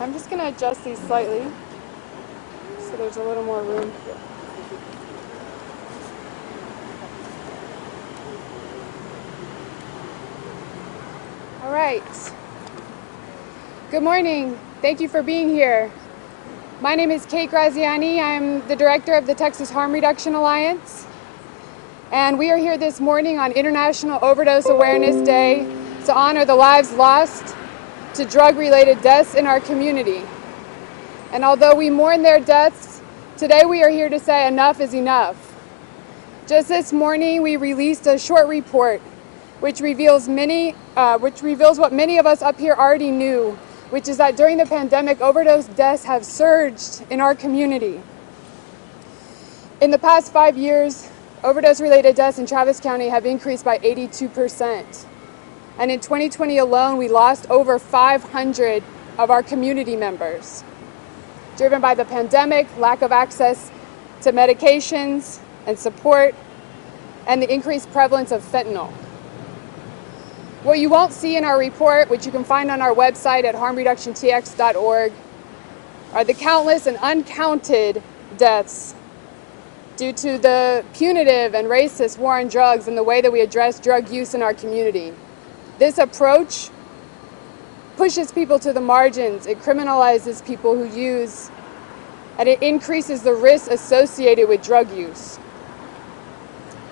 I'm just going to adjust these slightly so there's a little more room here. All right. Good morning. Thank you for being here. My name is Kate Graziani. I'm the director of the Texas Harm Reduction Alliance. And we are here this morning on International Overdose Awareness Day to honor the lives lost to drug-related deaths in our community. And although we mourn their deaths, today we are here to say enough is enough. Just this morning, we released a short report which reveals what many of us up here already knew, which is that during the pandemic, overdose deaths have surged in our community. In the past 5 years, overdose-related deaths in Travis County have increased by 82%. And in 2020 alone, we lost over 500 of our community members, driven by the pandemic, lack of access to medications and support, and the increased prevalence of fentanyl. What you won't see in our report, which you can find on our website at harmreductiontx.org, are the countless and uncounted deaths due to the punitive and racist war on drugs and the way that we address drug use in our community. This approach pushes people to the margins, it criminalizes people who use, and it increases the risk associated with drug use.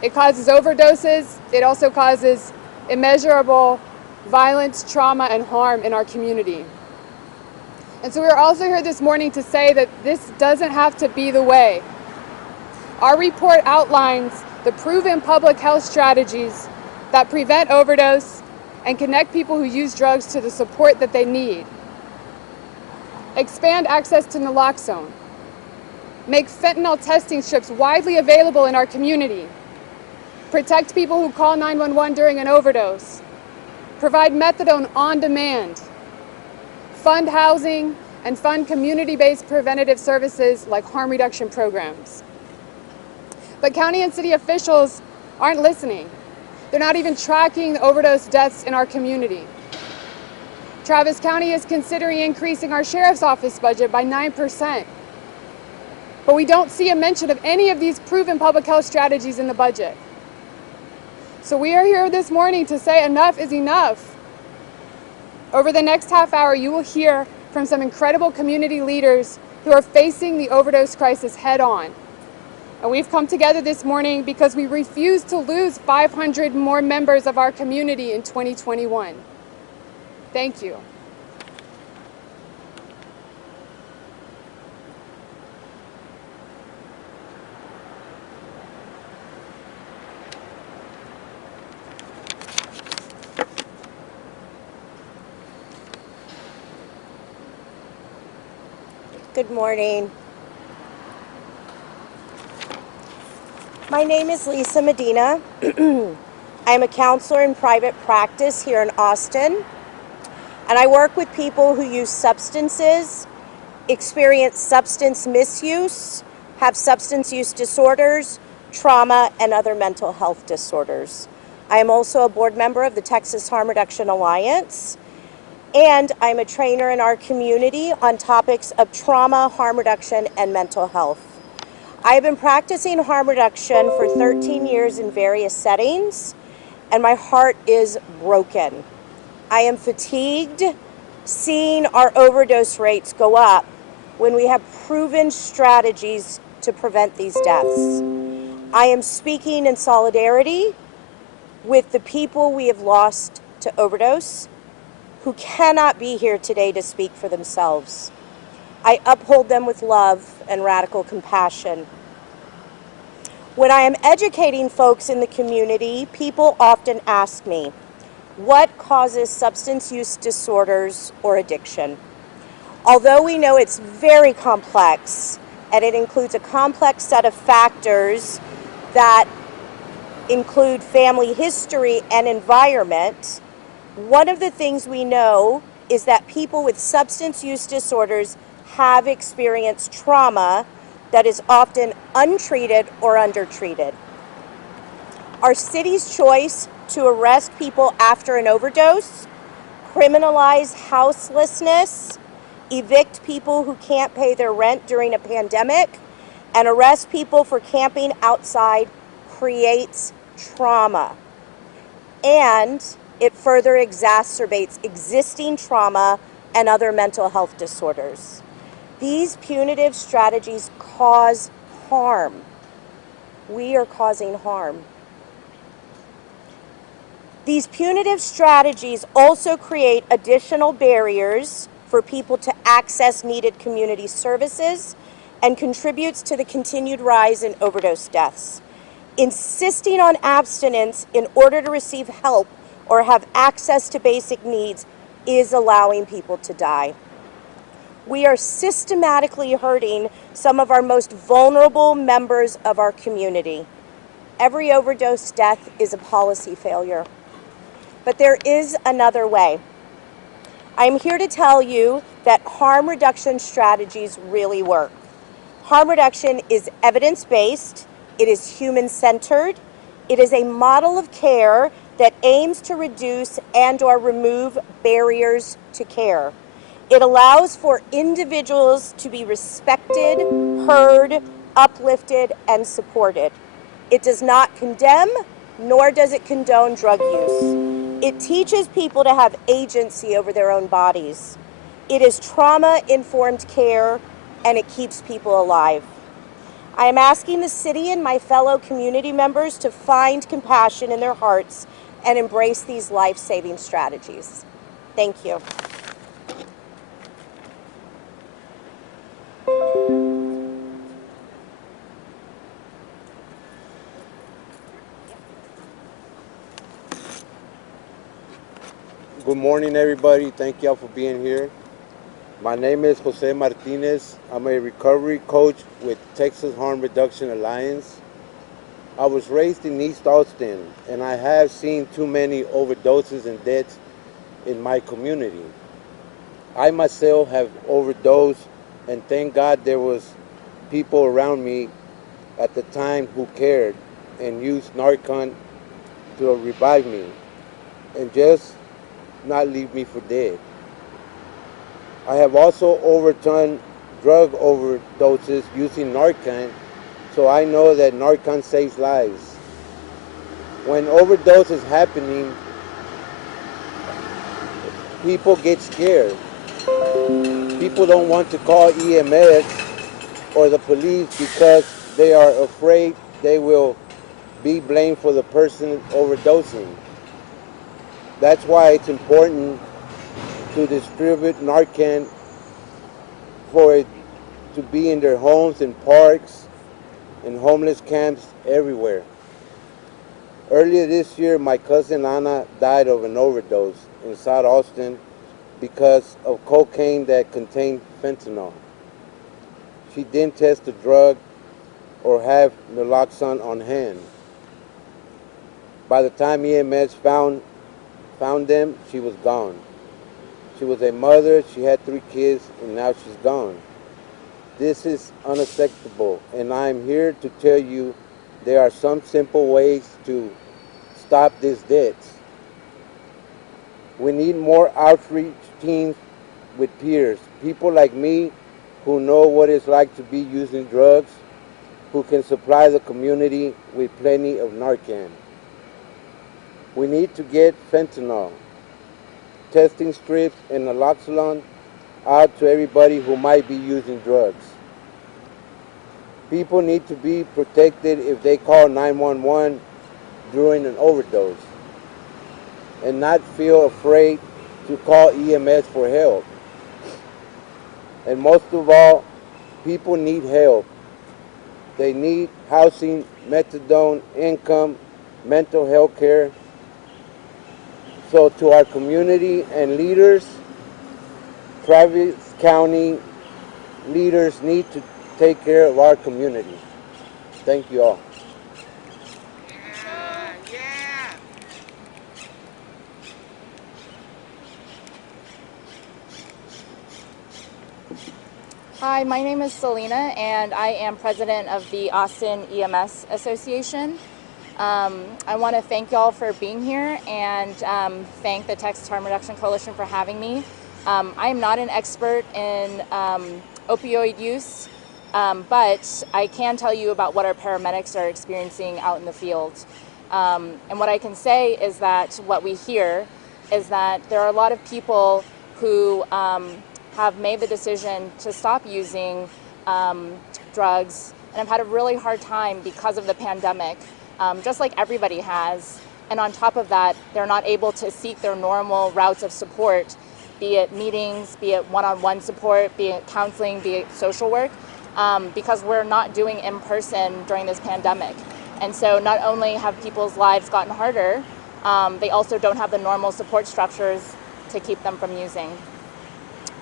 It causes overdoses, it also causes immeasurable violence, trauma, and harm in our community. And so we're also here this morning to say that this doesn't have to be the way. Our report outlines the proven public health strategies that prevent overdose and connect people who use drugs to the support that they need. Expand access to naloxone. Make fentanyl testing strips widely available in our community. Protect people who call 911 during an overdose. Provide methadone on demand. Fund housing and fund community-based preventative services like harm reduction programs. But county and city officials aren't listening. They're not even tracking the overdose deaths in our community. Travis County is considering increasing our sheriff's office budget by 9%. But we don't see a mention of any of these proven public health strategies in the budget. So we are here this morning to say enough is enough. Over the next half hour, you will hear from some incredible community leaders who are facing the overdose crisis head on. And we've come together this morning because we refuse to lose 500 more members of our community in 2021. Thank you. Good morning. My name is Lisa Medina. I'm a counselor in private practice here in Austin, and I work with people who use substances, experience substance misuse, have substance use disorders, trauma, and other mental health disorders. I am also a board member of the Texas Harm Reduction Alliance, and I'm a trainer in our community on topics of trauma, harm reduction, and mental health. I have been practicing harm reduction for 13 years in various settings, and my heart is broken. I am fatigued seeing our overdose rates go up when we have proven strategies to prevent these deaths. I am speaking in solidarity with the people we have lost to overdose, who cannot be here today to speak for themselves. I uphold them with love and radical compassion. When I am educating folks in the community, people often ask me, what causes substance use disorders or addiction? Although we know it's very complex, and it includes a complex set of factors that include family history and environment, one of the things we know is that people with substance use disorders have experienced trauma that is often untreated or undertreated. Our city's choice to arrest people after an overdose, criminalize houselessness, evict people who can't pay their rent during a pandemic, and arrest people for camping outside creates trauma. And it further exacerbates existing trauma and other mental health disorders. These punitive strategies cause harm. We are causing harm. These punitive strategies also create additional barriers for people to access needed community services and contributes to the continued rise in overdose deaths. Insisting on abstinence in order to receive help or have access to basic needs is allowing people to die. We are systematically hurting some of our most vulnerable members of our community. Every overdose death is a policy failure. But there is another way. I'm here to tell you that harm reduction strategies really work. Harm reduction is evidence-based, it is human-centered, it is a model of care that aims to reduce and/or remove barriers to care. It allows for individuals to be respected, heard, uplifted, and supported. It does not condemn, nor does it condone drug use. It teaches people to have agency over their own bodies. It is trauma-informed care, and it keeps people alive. I am asking the city and my fellow community members to find compassion in their hearts and embrace these life-saving strategies. Thank you. Good morning, everybody. Thank y'all for being here. My name is Jose Martinez. I'm a recovery coach with Texas Harm Reduction Alliance. I was raised in East Austin, and I have seen too many overdoses and deaths in my community. I myself have overdosed, and thank God there was people around me at the time who cared and used Narcan to revive me and just not leave me for dead. I have also overturned drug overdoses using Narcan, so I know that Narcan saves lives. When overdose is happening, people get scared. People don't want to call EMS or the police because they are afraid they will be blamed for the person overdosing. That's why it's important to distribute Narcan for it to be in their homes, in parks, in homeless camps, everywhere. Earlier this year, my cousin Anna died of an overdose in South Austin because of cocaine that contained fentanyl. She didn't test the drug or have naloxone on hand. By the time EMS found them, she was gone. She was a mother, she had 3 kids, and now she's gone. This is unacceptable, and I'm here to tell you there are some simple ways to stop these deaths. We need more outreach teams with peers, people like me who know what it's like to be using drugs, who can supply the community with plenty of Narcan. We need to get fentanyl, testing strips, and naloxone out to everybody who might be using drugs. People need to be protected if they call 911 during an overdose and not feel afraid to call EMS for help. And most of all, people need help. They need housing, methadone, income, mental health care. So to our community and leaders, Travis County leaders need to take care of our community. Thank you all. Hi, my name is Selena, and I am president of the Austin EMS Association. I want to thank y'all for being here and thank the Texas Harm Reduction Coalition for having me. I am not an expert in opioid use, but I can tell you about what our paramedics are experiencing out in the field. And what I can say is that what we hear is that there are a lot of people who have made the decision to stop using drugs and have had a really hard time because of the pandemic, just like everybody has. And on top of that, they're not able to seek their normal routes of support, be it meetings, be it one-on-one support, be it counseling, be it social work, because we're not doing in person during this pandemic. And so not only have people's lives gotten harder, they also don't have the normal support structures to keep them from using.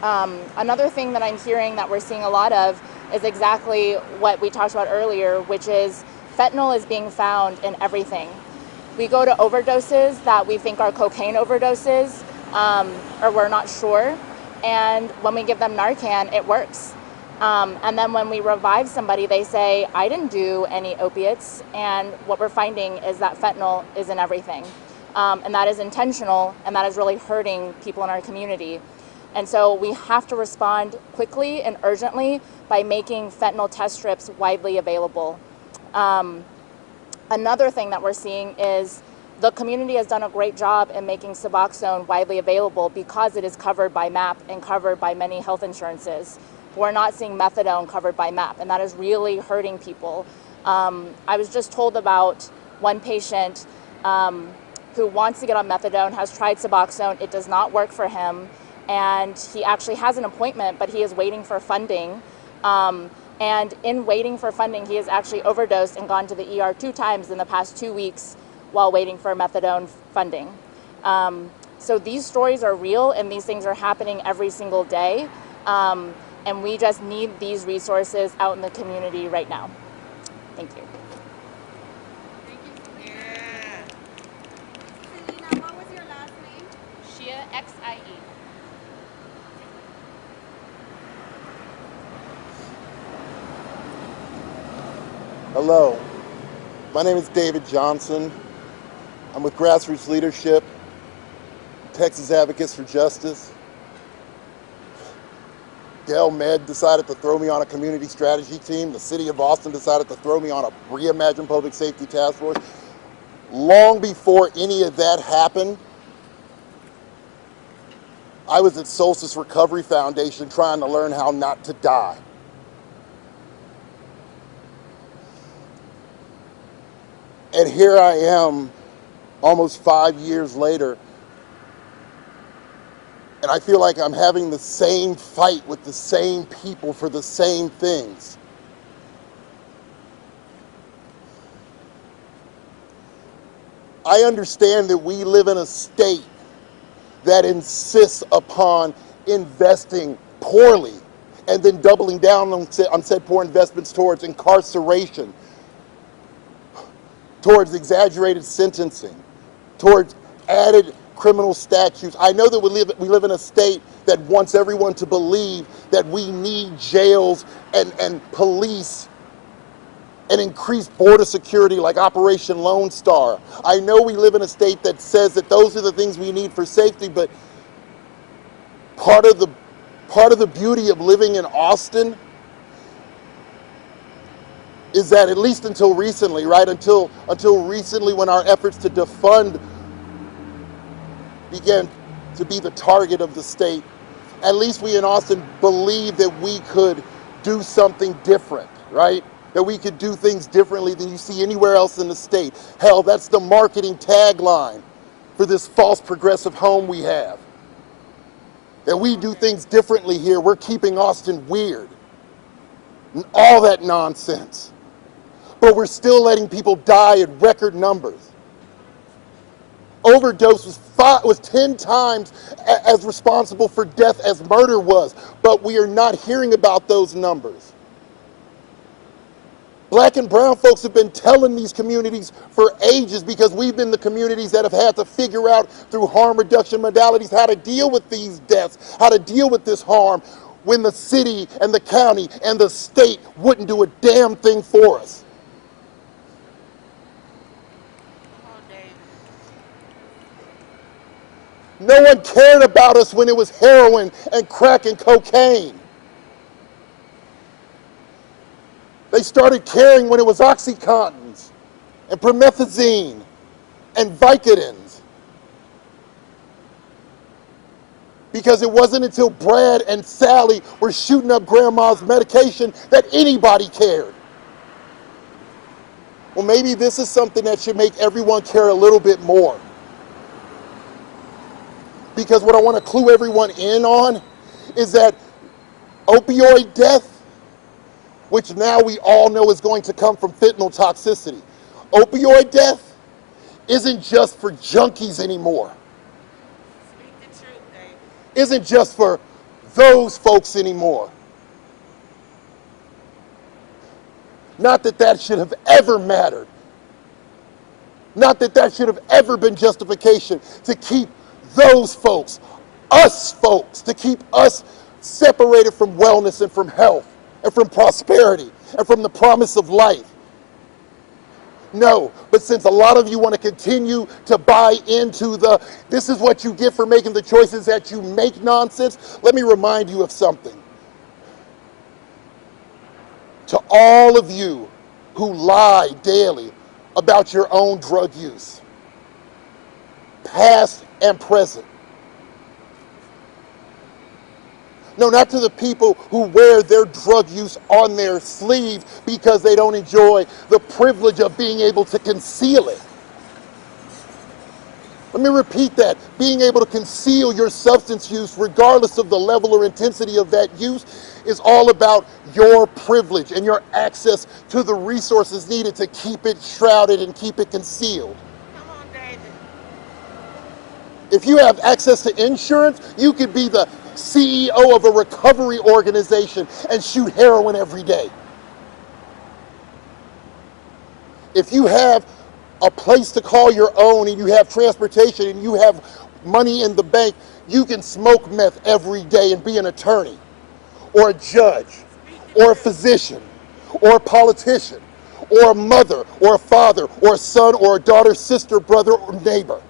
Another thing that I'm hearing that we're seeing a lot of is exactly what we talked about earlier, which is fentanyl is being found in everything. We go to overdoses that we think are cocaine overdoses, or we're not sure, and when we give them Narcan, it works. And then when we revive somebody, they say, I didn't do any opiates, and what we're finding is that fentanyl is in everything. And that is intentional, and that is really hurting people in our community. And so we have to respond quickly and urgently by making fentanyl test strips widely available. Another thing that we're seeing is the community has done a great job in making Suboxone widely available because it is covered by MAP and covered by many health insurances. We're not seeing methadone covered by MAP, and that is really hurting people. I was just told about one patient who wants to get on methadone, has tried Suboxone, it does not work for him, and he actually has an appointment, but he is waiting for funding. And in waiting for funding, he has actually overdosed and gone to the ER 2 times in the past 2 weeks while waiting for methadone funding. So these stories are real, and these things are happening every single day. And we just need these resources out in the community right now. Thank you. Selena, what was your last name? Shia, X-I-E. Hello, my name is David Johnson. I'm with Grassroots Leadership, Texas Advocates for Justice. Del Med decided to throw me on a community strategy team. The city of Austin decided to throw me on a reimagined public safety task force. Long before any of that happened, I was at Solstice Recovery Foundation trying to learn how not to die. And here I am, almost 5 years later, and I feel like I'm having the same fight with the same people for the same things. I understand that we live in a state that insists upon investing poorly and then doubling down on said poor investments towards incarceration, towards exaggerated sentencing, towards added criminal statutes. I know that we live in a state that wants everyone to believe that we need jails and police and increased border security like Operation Lone Star. I know we live in a state that says that those are the things we need for safety, but part of the beauty of living in Austin is that, at least until recently, right? Until recently, when our efforts to defund began to be the target of the state, at least we in Austin believed that we could do something different, right? That we could do things differently than you see anywhere else in the state. Hell, that's the marketing tagline for this false progressive home we have. That we do things differently here. We're keeping Austin weird. And all that nonsense. But we're still letting people die at record numbers. Overdose was 10 times as responsible for death as murder was, but we are not hearing about those numbers. Black and brown folks have been telling these communities for ages, because we've been the communities that have had to figure out through harm reduction modalities how to deal with these deaths, how to deal with this harm, when the city and the county and the state wouldn't do a damn thing for us. No one cared about us when it was heroin and crack and cocaine. They started caring when it was Oxycontins and promethazine and Vicodins. Because it wasn't until Brad and Sally were shooting up grandma's medication that anybody cared. Well, maybe this is something that should make everyone care a little bit more. Because what I want to clue everyone in on is that opioid death, which now we all know is going to come from fentanyl toxicity, opioid death isn't just for junkies anymore. Speak the truth, Dave. Isn't just for those folks anymore. Not that that should have ever mattered. Not that that should have ever been justification to keep those folks, us folks, to keep us separated from wellness and from health and from prosperity and from the promise of life. No, but since a lot of you want to continue to buy into the this is what you get for making the choices that you make nonsense, let me remind you of something. To all of you who lie daily about your own drug use, past and present. No, not to the people who wear their drug use on their sleeve because they don't enjoy the privilege of being able to conceal it. Let me repeat that. Being able to conceal your substance use, regardless of the level or intensity of that use, is all about your privilege and your access to the resources needed to keep it shrouded and keep it concealed. Come on, David. If you have access to insurance, you could be the CEO of a recovery organization and shoot heroin every day. If you have a place to call your own and you have transportation and you have money in the bank, you can smoke meth every day and be an attorney or a judge or a physician or a politician or a mother or a father or a son or a daughter, sister, brother, or neighbor.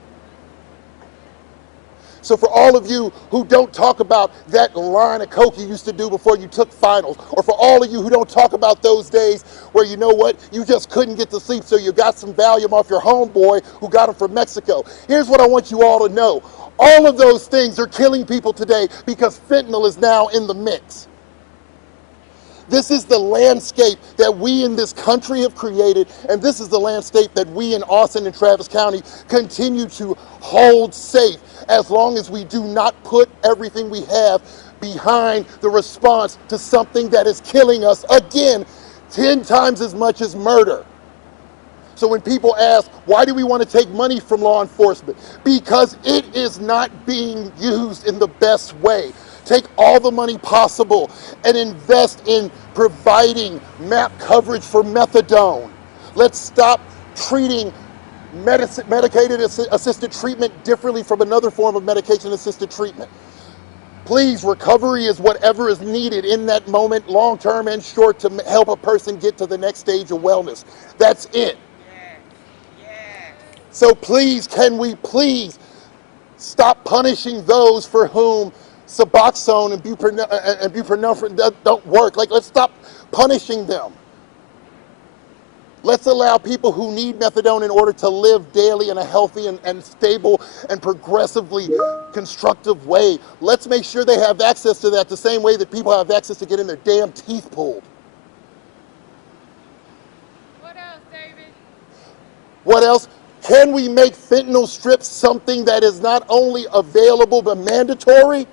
So for all of you who don't talk about that line of coke you used to do before you took finals, or for all of you who don't talk about those days where you know what, you just couldn't get to sleep so you got some Valium off your homeboy who got them from Mexico. Here's what I want you all to know. All of those things are killing people today because fentanyl is now in the mix. This is the landscape that we in this country have created, and this is the landscape that we in Austin and Travis County continue to hold safe as long as we do not put everything we have behind the response to something that is killing us, again, 10 times as much as murder. So when people ask, why do we want to take money from law enforcement? Because it is not being used in the best way. Take all the money possible and invest in providing MAP coverage for methadone. Let's stop treating medicated assisted treatment differently from another form of medication assisted treatment. Please, recovery is whatever is needed in that moment, long term and short, to help a person get to the next stage of wellness. That's it. So please, can we please stop punishing those for whom Suboxone and buprenorphine don't work? Like, let's stop punishing them. Let's allow people who need methadone in order to live daily in a healthy and stable and progressively constructive way. Let's make sure they have access to that the same way that people have access to getting their damn teeth pulled. What else, David? What else? Can we make fentanyl strips something that is not only available but mandatory?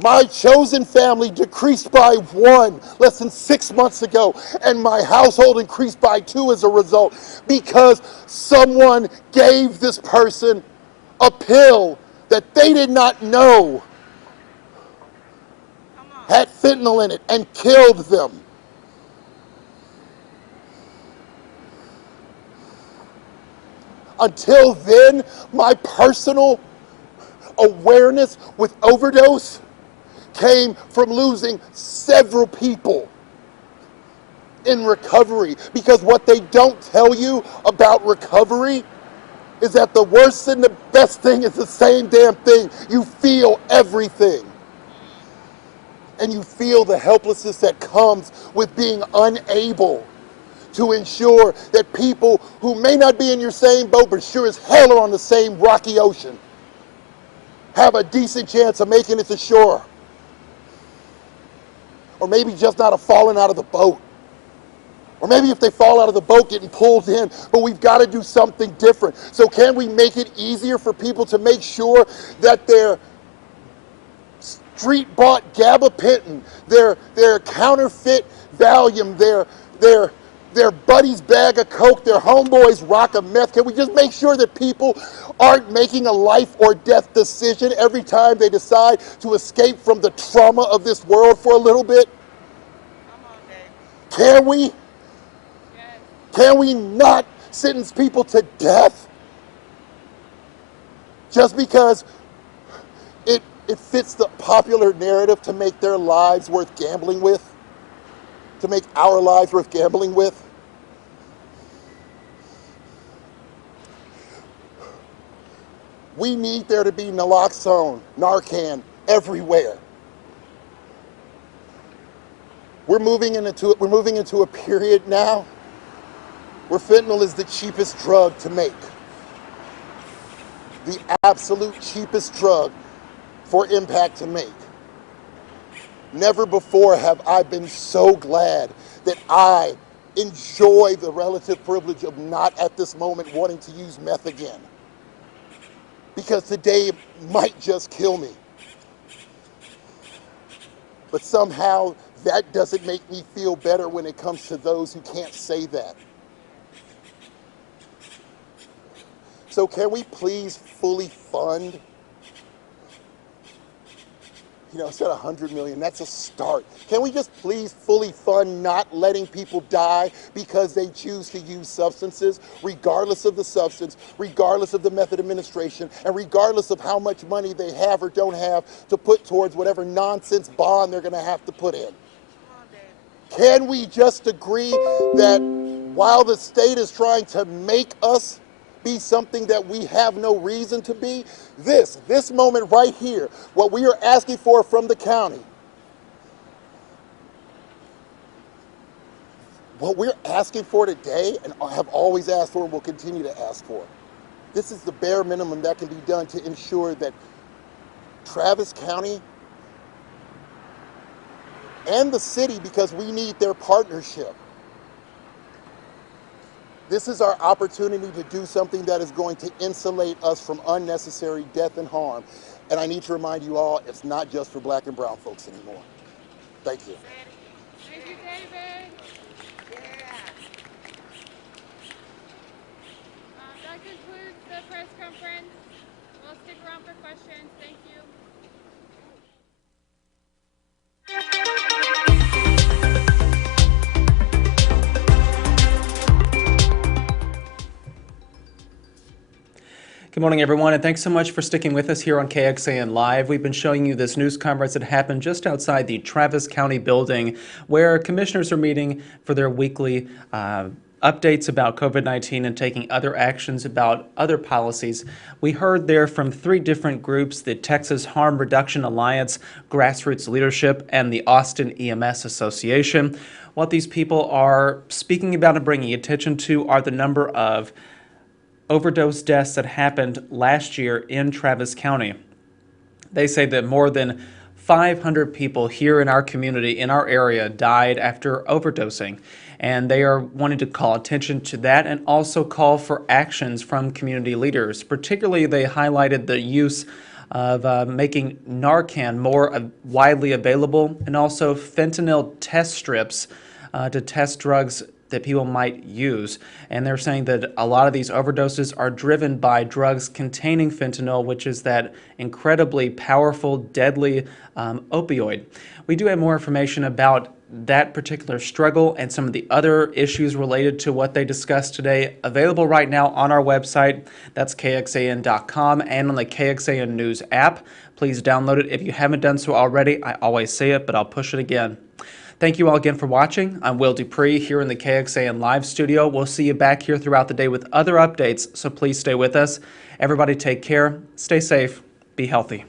My chosen family decreased by 1 less than 6 months ago, and my household increased by 2 as a result, because someone gave this person a pill that they did not know had fentanyl in it and killed them. Until then, my personal awareness with overdose came from losing several people in recovery, because what they don't tell you about recovery is that the worst and the best thing is the same damn thing. You feel everything. And you feel the helplessness that comes with being unable to ensure that people who may not be in your same boat, but sure as hell are on the same rocky ocean, have a decent chance of making it to shore. Or maybe just not falling out of the boat. Or maybe if they fall out of the boat, getting pulled in. But we've got to do something different. So can we make it easier for people to make sure that their street-bought gabapentin, their counterfeit Valium, their buddy's bag of Coke, their homeboy's rock of meth, can we just make sure that people aren't making a life or death decision every time they decide to escape from the trauma of this world for a little bit? Come on, Dave. Can we? Can we not sentence people to death just because it fits the popular narrative to make their lives worth gambling with? To make our lives worth gambling with? We need there to be naloxone, Narcan everywhere. We're moving into a period now where fentanyl is the cheapest drug to make. The absolute cheapest drug for impact to make. Never before have I been so glad that I enjoy the relative privilege of not at this moment wanting to use meth again. Because today it might just kill me. But somehow that doesn't make me feel better when it comes to those who can't say that. So can we please fully fund, instead of 100 million, that's a start. Can we just please fully fund not letting people die because they choose to use substances, regardless of the substance, regardless of the method of administration, and regardless of how much money they have or don't have to put towards whatever nonsense bond they're going to have to put in? Can we just agree that while the state is trying to make us be something that we have no reason to be, this moment right here, what we are asking for from the county, what we're asking for today and have always asked for and will continue to ask for, this is the bare minimum that can be done to ensure that Travis County and the city, because we need their partnership, this is our opportunity to do something that is going to insulate us from unnecessary death and harm. And I need to remind you all, it's not just for black and brown folks anymore. Thank you. Thank you, David. That concludes the press conference. We'll stick around for questions. Thank you. Good morning, everyone, and thanks so much for sticking with us here on KXAN Live. We've been showing you this news conference that happened just outside the Travis County building, where commissioners are meeting for their weekly updates about COVID-19 and taking other actions about other policies. We heard there from three different groups: the Texas Harm Reduction Alliance, Grassroots Leadership, and the Austin EMS Association. What these people are speaking about and bringing attention to are the number of overdose deaths that happened last year in Travis County. They say that more than 500 people here in our community, in our area, died after overdosing. And they are wanting to call attention to that and also call for actions from community leaders. Particularly, they highlighted the use of making Narcan more widely available, and also fentanyl test strips to test drugs that people might use. And they're saying that a lot of these overdoses are driven by drugs containing fentanyl, which is that incredibly powerful, deadly opioid. We do have more information about that particular struggle and some of the other issues related to what they discussed today available right now on our website. That's KXAN.com and on the KXAN News app. Please download it if you haven't done so already. I always say it, but I'll push it again. Thank you all again for watching. I'm Will Dupree here in the KXAN Live studio. We'll see you back here throughout the day with other updates, so please stay with us. Everybody take care, stay safe, be healthy.